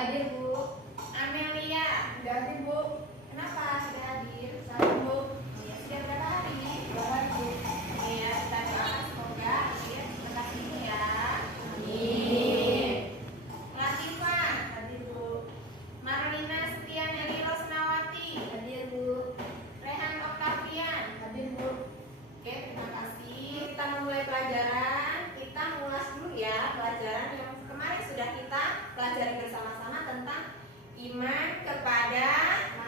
hadir, Bu. Amelia, Sudah hadir, Bu. kenapa sudah hadir? Saya, Bu. Ya, sudah berapa hari? 2 hari, Bu. Ya, kita doakan semoga hadir sebentar ini ya. Amin. Latifah, Hadir, Bu. Marlina Setianeri Rosnawati, Hadir, Bu. Rehan Octavian. Hadir, Bu. Oke, terima kasih. Kita memulai pelajaran. Kita ulas dulu ya pelajaran yang kemarin sudah kita pelajari bersama-sama tentang iman kepada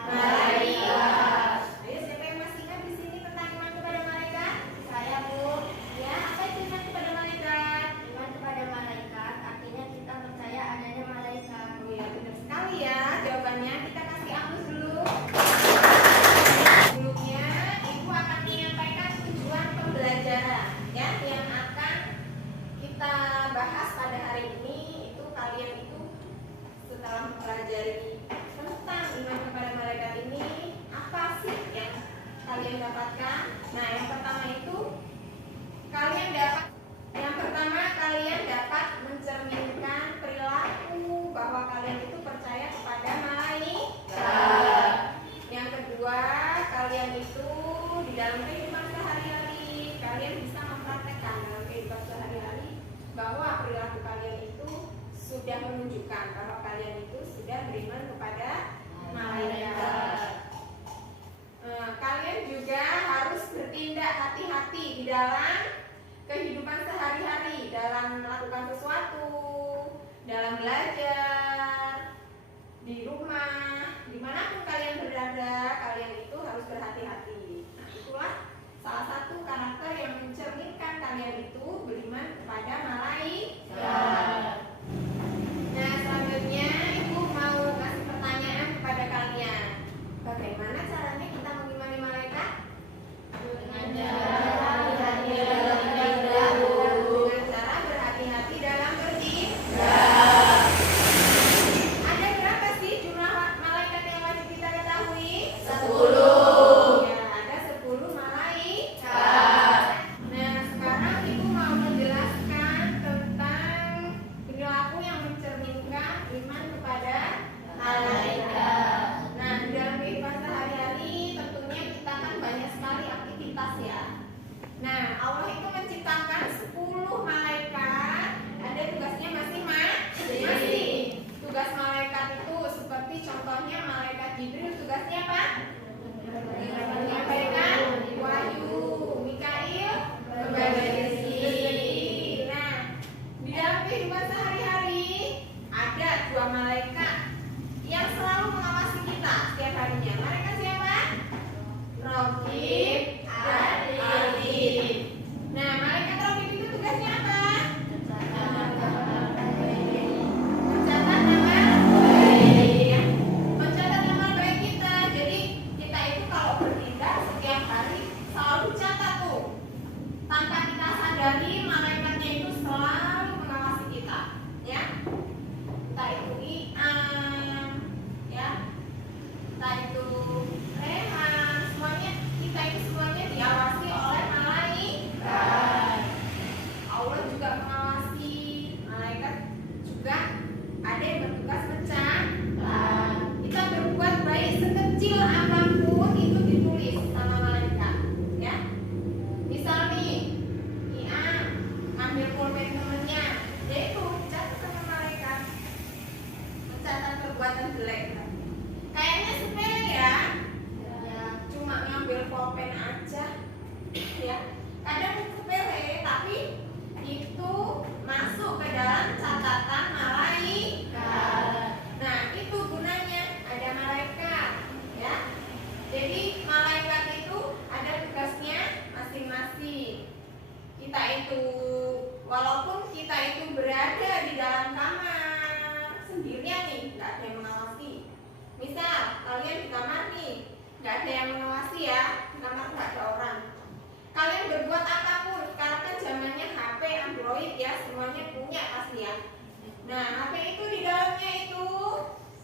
malaikat. Ayo, siapa yang masih ingat di sini tentang iman kepada malaikat? Saya, Bu. Ya, apa itu iman kepada malaikat? Iman kepada malaikat artinya kita percaya adanya malaikat. Oh ya, benar sekali ya jawabannya. Kita kasih aplaus dulu. Sebelumnya, Ibu akan menyampaikan tujuan pembelajaran ya yang akan kita bahas pada hari ini. Itu kalian itu setelah mempelajari tentang iman kepada malaikat ini, apa sih yang kalian dapatkan? Nah, yang pertama itu kalian dapat mencerminkan perilaku bahwa kalian itu percaya kepada malaikat. Yang kedua, kalian itu di dalam kehidupan sehari-hari kalian bisa mempraktekkan dalam kehidupan sehari-hari bahwa perilaku kalian itu sudah menunjukkan bahwa kalian itu sudah beriman kepada malaikat. Kalian juga harus bertindak hati-hati di dalam kehidupan sehari-hari, dalam melakukan sesuatu, dalam belajar, di rumah, dimanapun kalian berada, kalian itu harus berhati-hati. Nah, itulah salah satu karakter yang mencerminkan kalian itu beriman kepada malaikat. Nah, selanjutnya Ibu mau kasih pertanyaan kepada kalian. Bagaimana caranya kita mengimani malaikat? Dengan cara berhati-hati dalam bertindak. Ada berapa sih jumlah malaikat yang wajib kita ketahui? 10. Ya, ada 10 malaikat. Nah, sekarang Ibu mau menjelaskan tentang perilaku yang mencerminkan iman kepada malaikat. Nah, di dalam kehidupan sehari-hari tentunya kita kan banyak sekali aktivitas ya. Nah, Allah itu menciptakan 10 malaikat. Ada tugasnya masing-masing. Tugas malaikat itu seperti contohnya malaikat Jibril tugasnya apa? Menyampaikan wahyu. Mikail berbagi rezeki. Nah, di dalam kehidupan sehari-hari ada 2 malaikat yang selalu mengawasi kita setiap harinya. Malaikat siapa? Raqib dan Atid. Nah, malaikat Raqib itu tugasnya apa? Mencatat amal baik ya. Mencatat amal baik kita. Jadi kita itu kalau bertindak setiap hari selalu catat tuh. Tanpa kita sadari malaikatnya itu selalu mengawasi kita, ya. Entah itu Iam, ya. Entah itu Rehan, semuanya kita itu semuanya diawasi oleh malaikat. Allah juga mengawasi, malaikat juga ada yang bertugas mencatat. Kita berbuat baik sekecil apapun itu ditulis sama malaikat, ya. Misal nih, Iam ambil pulpen temennya, dia itu dicatat sama malaikat. Mencatat perbuatan jelek. Kayaknya sepele ya. Cuma ngambil pulpen aja, ya. Kadang sepele, tapi itu masuk ke dalam catatan malaikat. Nah, itu gunanya ada malaikat, ya. Jadi malaikat itu ada tugasnya masing-masing. Kita itu walaupun kita itu berada di dalam kamar sendirian nih, nggak ada yang mengawasi. Misal kalian di kamar nih, nggak ada yang mengawasi ya, di kamar nggak ada orang. Kalian berbuat apapun, sekarang kan zamannya HP, Android ya, semuanya punya pasti ya. Nah, HP itu di dalamnya itu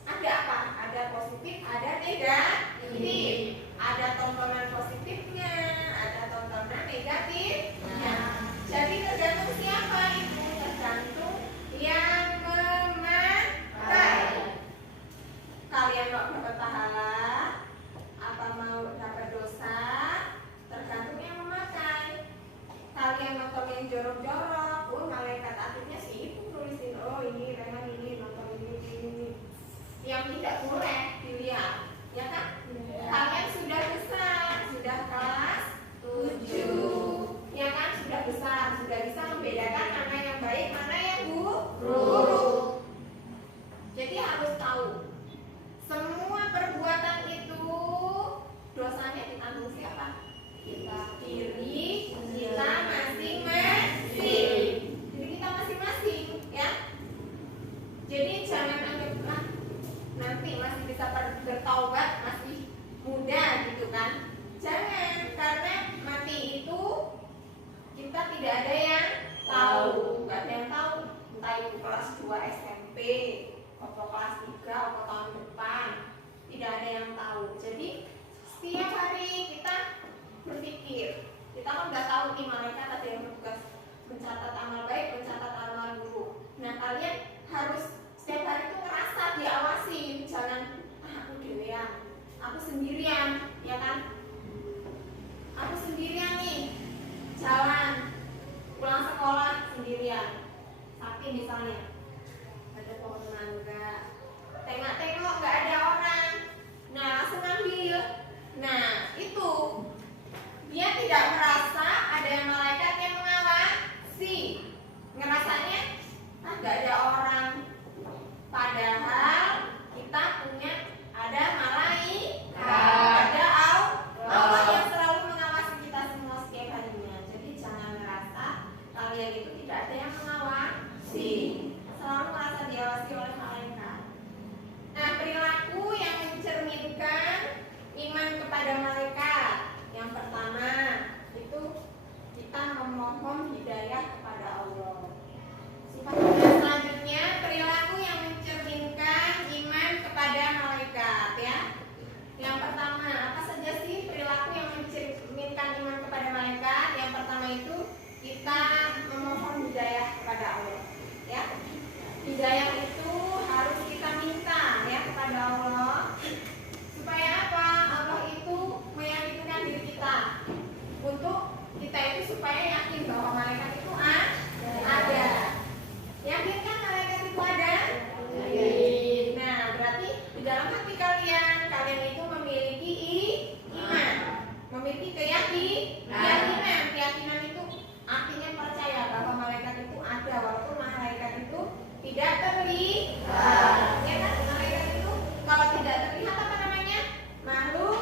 ada apa? Ada positif, ada negatif. Ada tontonan positifnya, ada tontonan negatifnya. Jadi tergantung siapa itu, tergantung yang memakai. yang tidak boleh dilihat, ya kan? Kalian sudah besar, sudah kelas 7, ya kan? Sudah besar, sudah bisa membedakan mana yang baik, mana yang buruk. Jadi harus tahu semua perbuatan itu dosanya ditanggung siapa? Diri kita masing-masing. Jadi kita masing-masing, ya. Jadi jangan anggap nanti masih bisa bertaubat, masih muda gitu kan. Jangan, karena mati itu kita tidak ada yang tahu, nggak ada yang tahu. Entah itu kelas 2 SMP, atau kelas 3, atau tahun depan, tidak ada yang tahu. Jadi setiap hari kita berpikir, kita kan nggak tahu nih malaikat ada yang bertugas mencatat amal baik, mencatat amal buruk. Nah kalian harus setiap hari itu ngerasa diawasi, jangan aku dewean, aku sendirian, ya kan? Aku sendirian nih, jalan pulang sekolah sendirian. Tapi misalnya ada pohon mangga, tengok-tengok nggak ada orang, nah langsung ambil. Nah itu dia tidak merasa ada malaikat yang mengawasi, ngerasanya nggak ada orang. Padahal kita punya ada malaikat, ada Allah yang selalu mengawasi kita semua setiap harinya. Jadi jangan merasa kalian itu tidak ada yang mengawasi, selalu merasa diawasi oleh malaikat. Nah perilaku yang mencerminkan iman kepada malaikat, yang pertama itu kita memohon hidayah kepada Allah. Sifat selanjutnya perilaku yang mencerminkan iman kepada malaikat, ya. Yang pertama, apa saja sih perilaku yang mencerminkan iman kepada malaikat? Yang pertama itu kita memohon hidayah kepada Allah, ya. Hidayah itu harus kita minta, ya, kepada Allah. Supaya apa? Allah itu meyakinkan diri kita untuk kita itu supaya yakin bahwa malaikat itu ada. Yakin kan malaikat itu ada? Nah, berarti di dalam hati kalian itu memiliki iman, memiliki keyakinan. Keyakinan itu artinya percaya bahwa malaikat itu ada, walaupun malaikat itu tidak terlihat. Ya kan? Malaikat itu kalau tidak terlihat apa namanya? Makhluk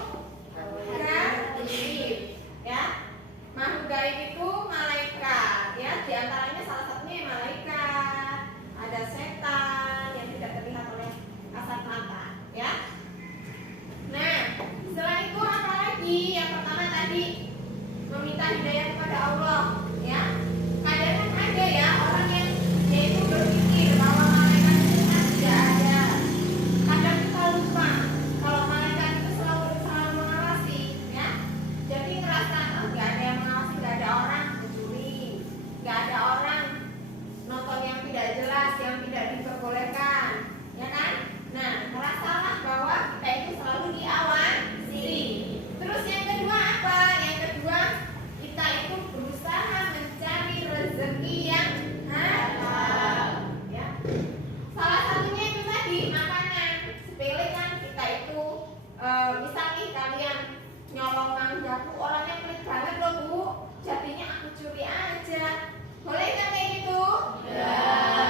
gaib, ya. Makhluk gaib itu malaikat, ya. Di antaranya salah satunya malaikat, ada setan yang tidak terlihat oleh kasat mata, ya. Nah, setelah itu apa lagi? Yang pertama tadi meminta hidayah kepada Allah, ya. Kadang kan ada ya orang yang dia itu berpikir bahwa malaikat itu kan tidak ada. Kadang kita lupa kalau malaikat itu selalu mengawasi, ya. Jadi ngerasa nggak ada yang mengawasi, nggak ada orang mencuri, nggak ada orang nonton yang tidak jelas, yang tidak diperbolehkan, ya kan? Nah, merasalah bahwa kita itu selalu diawasi. Terus yang kedua apa? Yang kedua kita itu berusaha mencari rezeki yang halal, ya. Salah satunya itu tadi makanan. Sepele kan kita itu misal nih kalian nyolong mangga, Bu, orangnya pelit banget loh Bu, jadinya aku curi aja. Boleh nggak kayak gitu?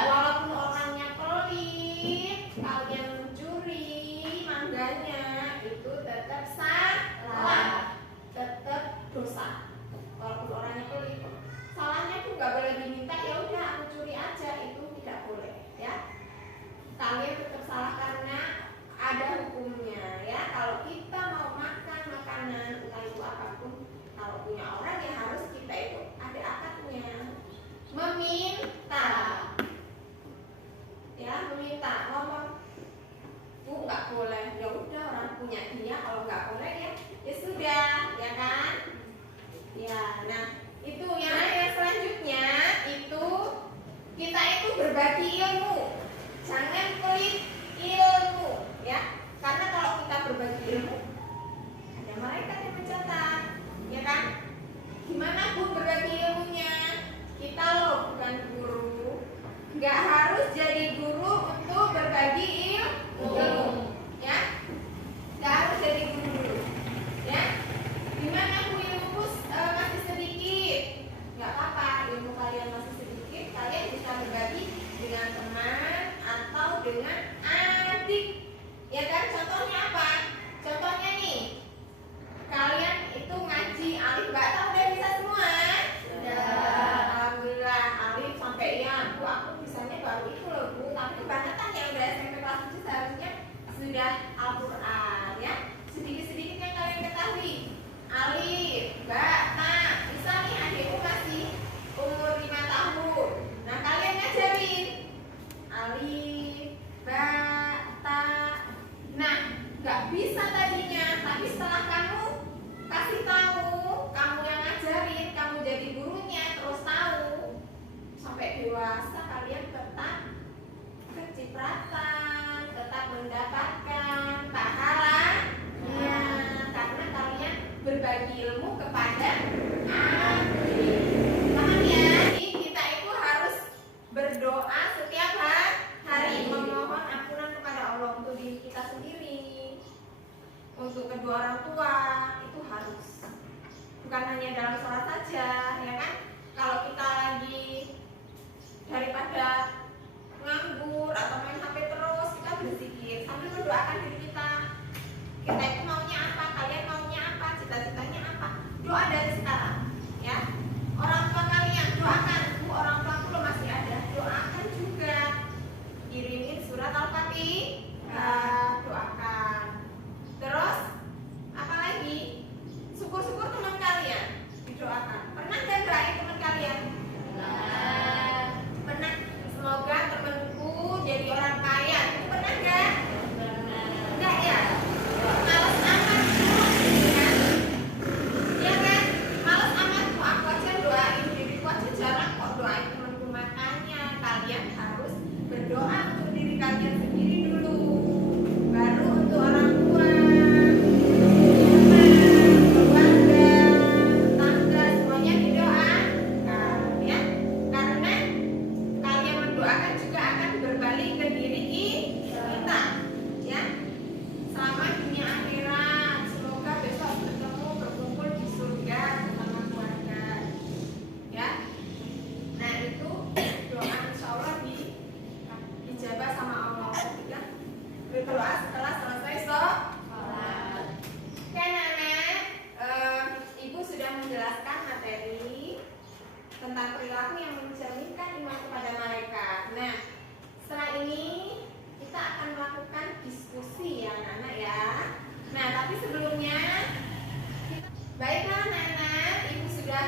Walaupun orangnya pelit, kalian mencuri mangganya, itu tetap salah, tetap dosa. Walaupun orangnya pelit, salahnya tuh nggak boleh diminta, ya udah aku curi aja, itu tidak boleh, ya. Kalian tetap salah karena ada hukumnya, ya. Kalau kita mau makan makanan entah itu apapun, kalau punya orang ya harus kita itu ada akadnya, meminta, ya, meminta. Ngomong Bu nggak boleh, ya udah orang punya dia, kalau nggak boleh ya sudah, ya kan? Ya, nah itu yang selanjutnya itu kita itu berbagi ilmu, jangan pelit ilmu, ya. Karena kalau kita berbagi ilmu, ada malaikat yang mencatat, ya kan? Gimana Bu berbagi ilmunya? Kita loh bukan guru, nggak harus jadi guru untuk berbagi ilmu. dengan adik. Ya kan? Contohnya apa? Contohnya nih, kalian itu ngaji alif bata udah bisa semua? Sudah. Alhamdulillah, alif sampai ya, Bu, aku bisanya baru itu loh Bu. Tapi kebanyakan yang udah SMP kelas 7 seharusnya sudah Al-Quran ya. Sedikit-sedikit yang kalian ketahui. Alif, ba, ta. Bisa nih adikku masih umur 5 tahun. Nah, kalian ngajarin alif, ba, ta. Nah, nggak bisa tadinya, tapi setelah kamu kasih tahu, kamu yang ngajarin, kamu jadi gurunya, terus tahu, sampai dewasa kalian tetap kecipratan, tetap mendapatkan pahala, ya, karena kalian berbagi ilmu kepada adik. Paham ya? Jadi kita itu harus berdoa setiap hari, memohon ampunan kepada Allah untuk diri kita sendiri, untuk kedua orang tua, itu harus. Bukan hanya dalam sholat saja, ya kan? Kalau kita lagi daripada nganggur atau main HP terus, kita berzikir sambil mendoakan diri kita. Kita itu maunya apa? Kalian maunya apa? Cita-citanya apa? Doa dari sekarang, ya. Orang tua kalian doakan, Bu, orang tua aku masih ada. Doakan juga. Kirimin surat Al-Fatihah, doakan. Terus apa lagi? Syukur-syukur teman kalian didoakan. Pernah nggak doain teman kalian? Pernah. Semoga temanku jadi orang kaya. Itu pernah nggak? Nggak ya? Males amat kan? Ya kan? Males amat tuh, aku aja doain diriku aja jarang kok doain temanku. Makanya kalian harus berdoa untuk diri kalian sendiri dulu, baru untuk orang tua, keluarga, tetangga, semuanya didoakan ya. Karena kalian mendoakan juga akan berbalik ke diri kita ya. Selama dunia akhirat, semoga besok bertemu berkumpul di surga bersama keluarga ya. Nah itu doa insya Allah dijabah sama Allah ketika berdoa setelah selesai sholat. Kan anak, Ibu sudah menjelaskan materi tentang perilaku yang mencerminkan iman kepada malaikat. Nah, setelah ini kita akan melakukan diskusi ya anak-anak ya. Nah, tapi sebelumnya baiklah anak-anak, Ibu sudah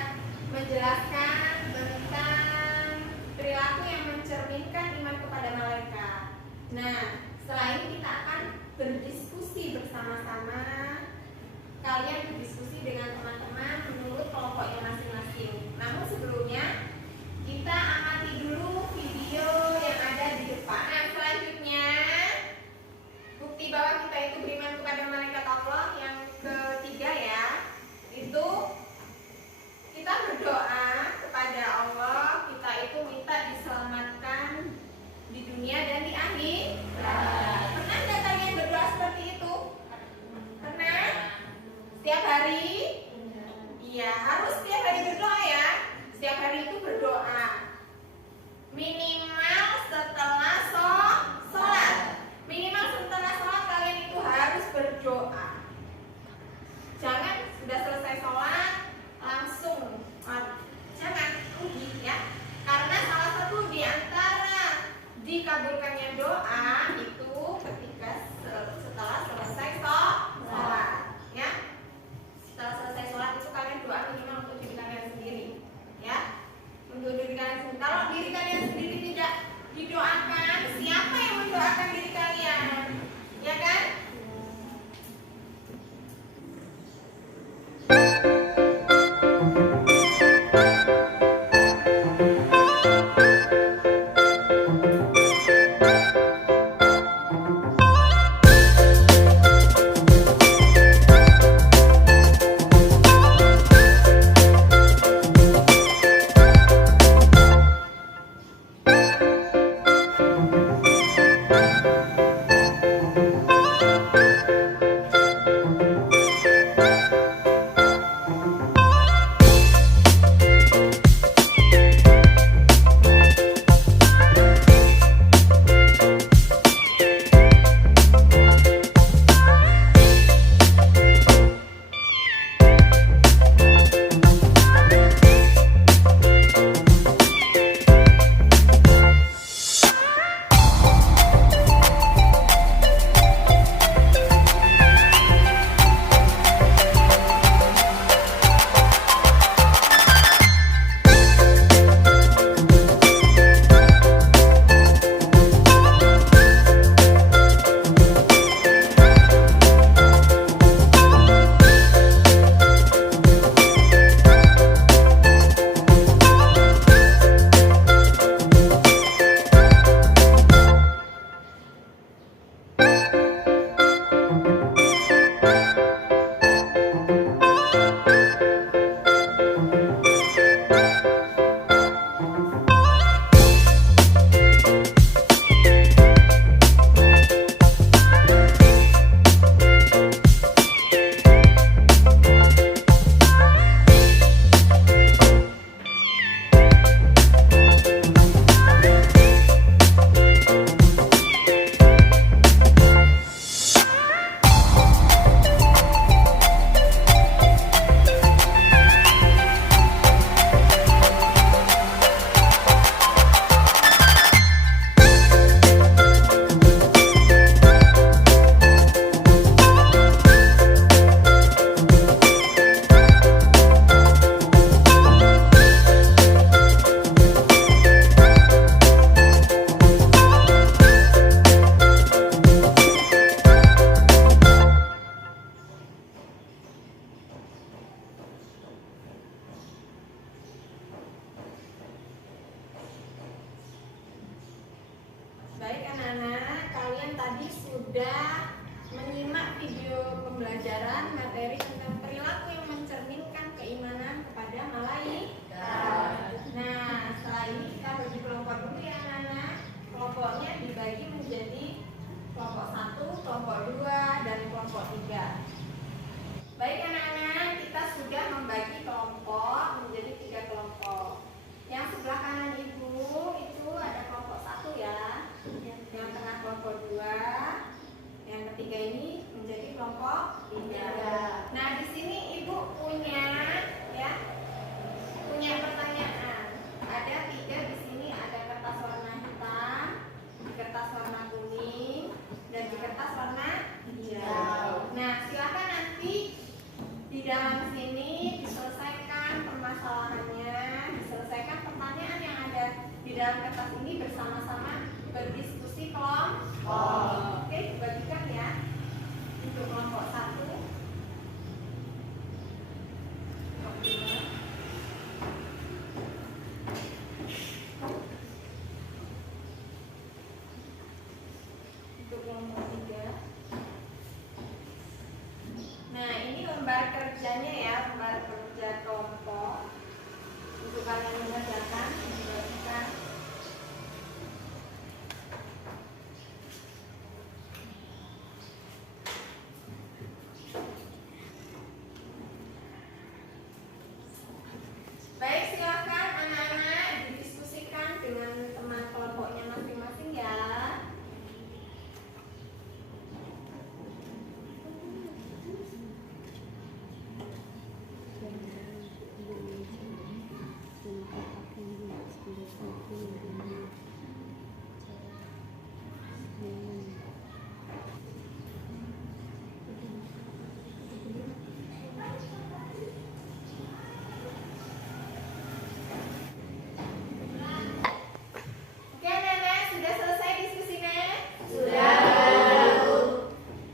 menjelaskan tentang perilaku yang mencerminkan iman kepada malaikat. Nah, setelah ini kita akan berdiskusi bersama-sama. Kalian berdiskusi dengan teman-teman menurut kelompoknya masing-masing. Namun sebelumnya kita amati dulu video yang ada di depan. Nah, selanjutnya bukti bahwa kita itu beriman kepada malaikat Allah yang ketiga ya, itu kita berdoa kepada Allah, kita itu minta diselamatkan di dunia dan di akhirat. Pernah nggak kalian berdoa seperti itu? Pernah? Setiap hari? Iya, harus setiap hari berdoa ya. Setiap hari itu berdoa. Minimal setelah sholat. Minimal setelah sholat kalian itu harus berdoa. Jangan sudah selesai sholat langsung. Jangan rugi ya. Karena salah satu di antara dikabulkannya doa itu ketika setelah selesai sholat ya. Setelah selesai sholat itu kalian doa minimal untuk diri kalian sendiri ya. Untuk diri kalian sendiri. Kalau diri kalian sendiri tidak didoakan, siapa yang mendoakan diri kalian? Ya kan? tadi sudah menyimak video pembelajaran materi tentang perilaku yang mencerminkan keimanan kepada malaikat. Nah, setelah ini kita bagi kelompok dulu ya anak-anak. Kelompoknya dibagi menjadi kelompok 1, kelompok 2, dan kelompok 3. Baik anak-anak, kita sudah membagi kelompok menjadi 3 kelompok. Yang sebelah kanan ibu itu ada kelompok 1 ya, yang tengah kelompok 2, yang ketiga ini menjadi kelompok 3. Nah, di sini ibu punya pertanyaan. Ada 3 di sini, ada kertas warna hitam, kertas warna kuning, dan di kertas warna hijau. Nah, silakan nanti di dalam sini diselesaikan permasalahannya, diselesaikan pertanyaan yang ada di dalam kertas ini bersama-sama berdiskusi kelompok. Oke, dibagikan ya. Untuk kelompok 1, untuk kelompok 3. Nah, ini lembar kerjanya ya, lembar kerja kelompok untuk kalian mengerjakan, dibagikan. Baik, silakan anak-anak didiskusikan dengan teman kelompoknya masing-masing ya. Oke anak-anak, sudah selesai diskusinya? Sudah.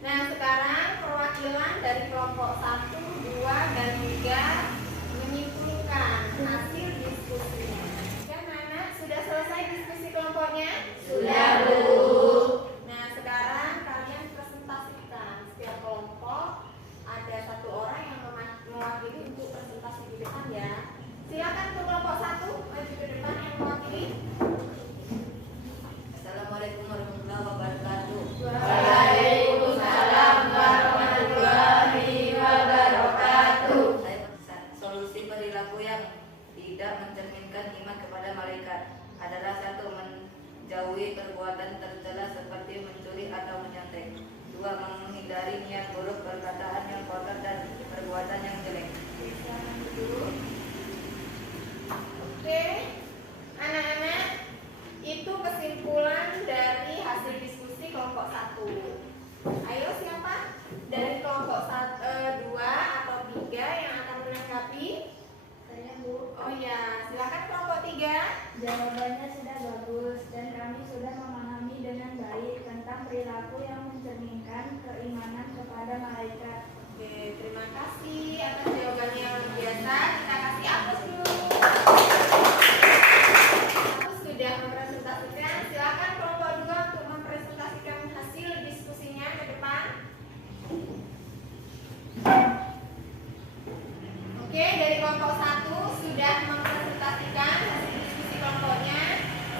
Nah, sekarang perwakilan dari kelompok 1, 2, dan 3 menyimpulkan hasil diskusinya. Oke anak-anak, sudah selesai diskusi kelompoknya? Sudah, Bu. Nah, sekarang kalian presentasikan. Setiap kelompok ada 1 orang yang mewakili untuk presentasi di depan ya. Silakan untuk kelompok 1 maju ke depan yang mewakili. Assalamualaikum warahmatullahi wabarakatuh. Waalaikumsalam warahmatullahi wabarakatuh. Solusi perilaku yang tidak mencerminkan iman kepada malaikat adalah 1. Menjauhi perbuatan tercela seperti mencuri atau menyontek. 2. Menghindari niat buruk, perkataan yang kotor, dan perbuatan yang jelek. Oke, anak-anak, itu kesimpulan dari hasil diskusi kelompok 1. Ayo siapa dari kelompok 2 atau 3 yang akan menanggapi? Saya, Bu. Oh ya, silakan kelompok 3. Jawabannya sudah bagus dan kami sudah memahami dengan baik tentang perilaku yang mencerminkan keimanan kepada malaikat. Oke, terima kasih atas jawabannya yang luar biasa. Kita kasih aplaus dulu. Aku sudah mempresentasikan. Silakan kelompok 2 untuk mempresentasikan hasil diskusinya ke depan. Oke, dari kelompok 1 sudah mempresentasikan hasil diskusi kelompoknya.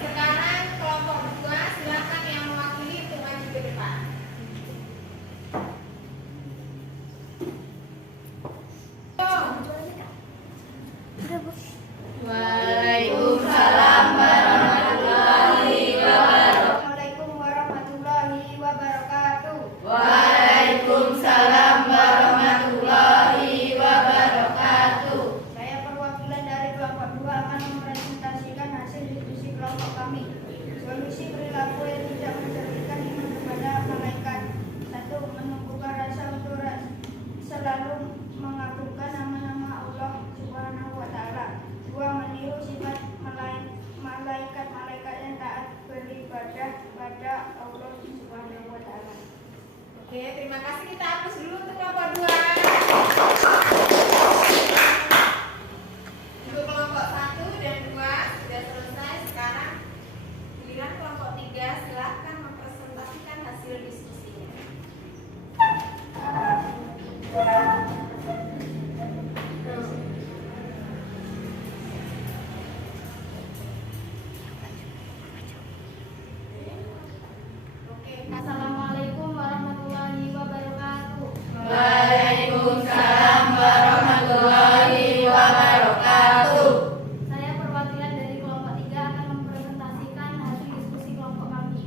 Sekarang kelompok 2 silakan yang mewakili untuk maju ke depan. Waalaikumsalam warahmatullahi wabarakatuh. Assalamualaikum warahmatullahi wabarakatuh. Waalaikumsalam warahmatullahi wabarakatuh. Saya perwakilan dari kelompok 2 akan mempresentasikan hasil diskusi kelompok kami. Solusi perilaku yang tidak mencerminkan iman kepada malaikat. 1. Menumbuhkan rasa untuk selalu mengagungkan nama-nama Allah Subhanahu wa Ta'ala. 2. Meniru sifat malaikat-malaikat yang taat beribadah pada Allah Subhanahu wa Ta'ala. Oke, terima kasih. Kita hapus dulu untuk kelompok 2. Untuk kelompok 1 dan 2 sudah selesai. Sekarang giliran kelompok 3, silahkan mempresentasikan hasil Assalamualaikum warahmatullahi wabarakatuh. Waalaikumsalam warahmatullahi wabarakatuh. Saya perwakilan dari kelompok 3 akan mempresentasikan hasil diskusi kelompok kami.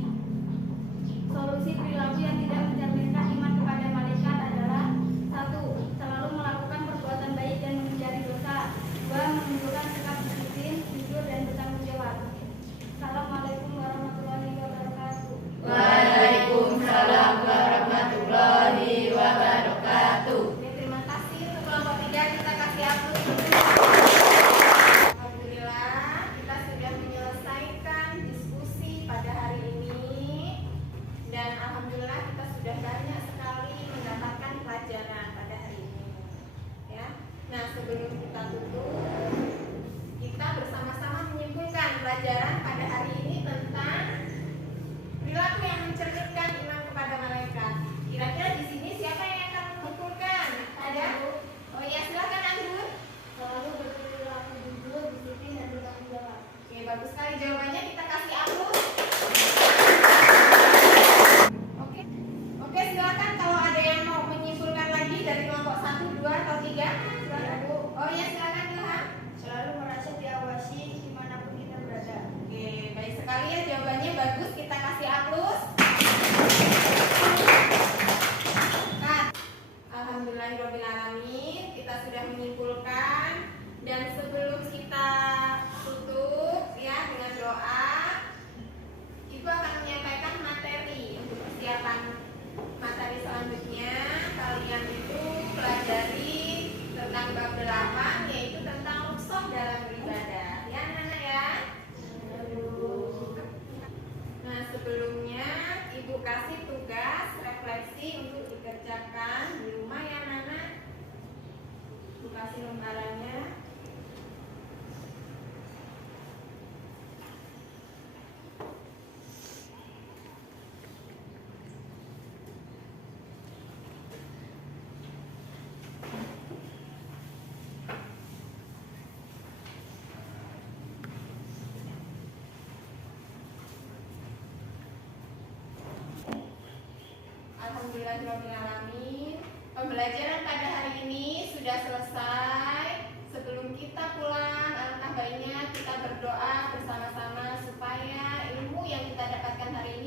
Solusi perilaku yang tidak mencerminkan iman kepada malaikat adalah: 1. Selalu melakukan perbuatan baik dan menghindari dosa. 2. Menunjukkan sikap disiplin, jujur, dan bertanggung jawab. Assalamualaikum warahmatullahi wabarakatuh. Waalaikumsalam warahmatullahi wabarakatuh. Oke, terima kasih untuk kelompok 3, kita kasih aplaus. Alhamdulillah, kita sudah menyelesaikan diskusi pada hari ini dan alhamdulillah kita sudah banyak sekali mendapatkan pelajaran pada hari ini. Ya. Nah, sebelum kita tutup, kita bersama-sama menyimpulkan pelajaran pada hari ini tentang perilaku yang mencerminkan iman kepada malaikat. Kira-kira di sini siapa yang akan menyimpulkan? Ada? Oh iya, silakan Anggur. Selalu berperilaku jujur, disiplin, dan bertanggung jawab. Oke, bagus sekali jawabannya. Kita kasih aplaus. Oke. Oke, silakan kalau ada yang mau menyimpulkan lagi dari kelompok 1, 2, atau 3. Silakan Bu. Oh iya, silakan Ilham. Selalu merasa diawasi dimanapun kita berada. Oke, baik sekali ya jawabannya, bagus. Kita kasih aplaus. Nah, alhamdulillahirobbilalamin, kita sudah menyimpulkan dan sebelum kita tutup ya dengan doa, Ibu akan menyampaikan materi untuk persiapan materi selanjutnya. Kalian itu pelajari tentang bab 8, yaitu tentang rukhsah dalam beribadah. Ya, anak-anak ya. Nah, sebelumnya Ibu kasih tugas refleksi untuk dikerjakan di rumah ya, anak-anak. Ibu kasih lembarannya. Alhamdulillahirobbilalamin. Pembelajaran pada hari ini sudah selesai. Sebelum kita pulang, alangkah baiknya kita berdoa bersama-sama supaya ilmu yang kita dapatkan hari